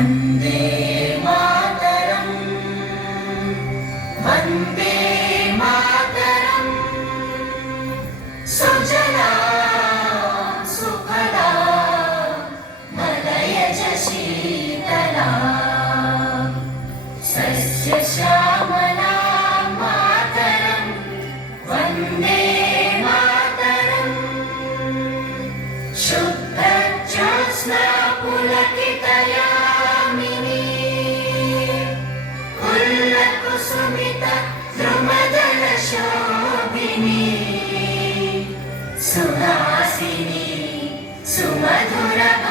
Vande Mataram Vande Mataram Sujala Suphala मलयज Sheetla सस्यश्यामला Mataram Vande Mataram शुद्धज्योत्स्ना पुलकितयामिनी कुल्लकुसुमित द्रुमदलशोभिनी Suhasini सुमधुरभाषिणी